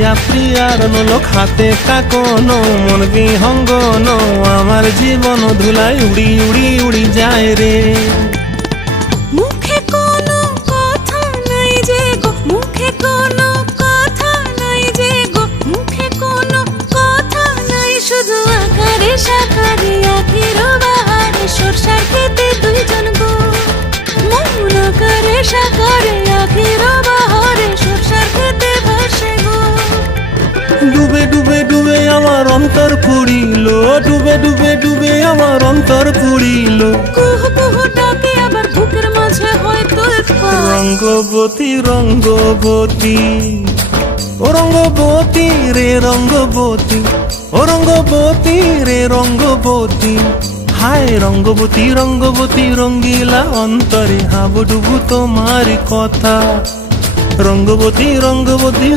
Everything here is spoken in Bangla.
প্রিয়া প্রিয়ার নোলক হাতে কাকনো মন বিহঙ্গন আমার জীবন ধুলায় উড়ি উড়ি উড়ি যায় রে। মুখে কোনো কথা নাই যে গো, মুখে কোনো কথা নাই যে গো, মুখে কোনো কথা নাই, শুধু আকারে সাকারে আখির বাহারে সরষার খেতে দুইজন গো। মন আকারে সাকারে আখির বাহারে সরষার খেতে ভাসে গো। ডুবে ডুবে ডুবে আমার অন্তর পুড়িল, ডুবে ডুবে ডুবে আমার অন্তর পুড়িল। কুহু কুহু ডাকে আবার বুকের মাঝে হয়তো রঙ্গবতী রঙ্গবতী ও রঙ্গবতী রে রঙ্গবতী, ও রঙ্গবতী রে রঙ্গবতী। হায় রঙ্গবতী রঙ্গবতী রঙ্গিলা অন্তরে হাবুডুবু তোমার কথা। রঙ্গবতী রঙ্গবতী